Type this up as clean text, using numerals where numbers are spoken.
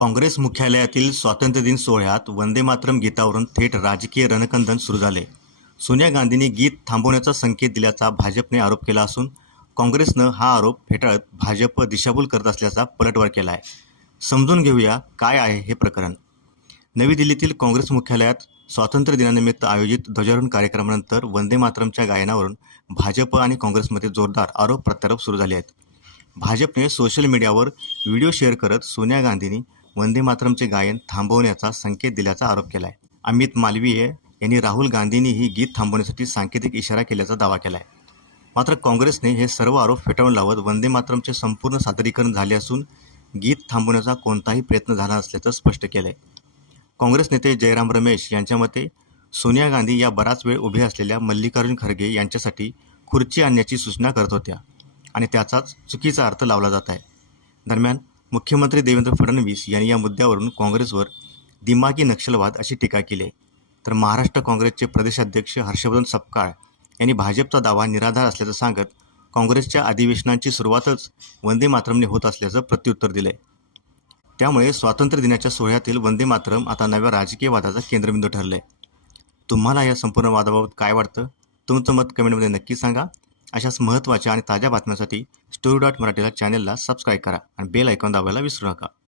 काँग्रेस मुख्यालयातील स्वातंत्र्यदिन सोहळ्यात वंदे मातरम गीतावरून थेट राजकीय रणकंदन सुरू झाले. सोनिया गांधींनी गीत थांबवण्याचा संकेत दिल्याचा भाजपने आरोप केला असून काँग्रेसनं हा आरोप फेटाळत भाजप दिशाभूल करत असल्याचा पलटवार केला आहे. समजून घेऊया काय आहे हे प्रकरण. नवी दिल्लीतील काँग्रेस मुख्यालयात स्वातंत्र्य दिनानिमित्त आयोजित ध्वजारोहण कार्यक्रमानंतर वंदे मातरमच्या गायनावरून भाजप आणि काँग्रेसमध्ये जोरदार आरोप प्रत्यारोप सुरू झाले आहेत. भाजपने सोशल मीडियावर व्हिडिओ शेअर करत सोनिया गांधींनी वंदे मातरमचे गायन थांबवण्याचा संकेत दिल्याचा आरोप केला आहे. अमित मालवीय यांनी राहुल गांधींनीही गीत थांबवण्यासाठी सांकेतिक इशारा केल्याचा दावा केला आहे. मात्र काँग्रेसने हे सर्व आरोप फेटाळून लावत वंदे मातरमचे संपूर्ण सादरीकरण झाले असून गीत थांबवण्याचा कोणताही प्रयत्न झाला नसल्याचं स्पष्ट केलं आहे. काँग्रेस नेते जयराम रमेश यांच्या मते सोनिया गांधी या बराच वेळ उभे असलेल्या मल्लिकार्जुन खरगे यांच्यासाठी खुर्ची आणण्याची सूचना करत होत्या आणि त्याचाच चुकीचा अर्थ लावला जात आहे. दरम्यान मुख्यमंत्री देवेंद्र फडणवीस यांनी या मुद्द्यावरून काँग्रेसवर दिमागी नक्षलवाद अशी टीका केली आहे. तर महाराष्ट्र काँग्रेसचे प्रदेशाध्यक्ष हर्षवर्धन सपकाळ यांनी भाजपचा दावा निराधार असल्याचं सांगत काँग्रेसच्या अधिवेशनांची सुरुवातच वंदे मातरमने होत असल्याचं प्रत्युत्तर दिलं आहे. त्यामुळे स्वातंत्र्य दिनाच्या सोहळ्यातील वंदे मातरम आता नव्या राजकीय वादाचा केंद्रबिंदू ठरलं आहे. तुम्हाला या संपूर्ण वादाबाबत काय वाटतं? तुमचं मत कमेंटमध्ये नक्की सांगा. अशाच महत्त्वाच्या आणि ताज्या बातम्यांसाठी story.marathi चॅनलला सबस्क्राईब करा आणि बेल आयकॉन दाबायला विसरू नका.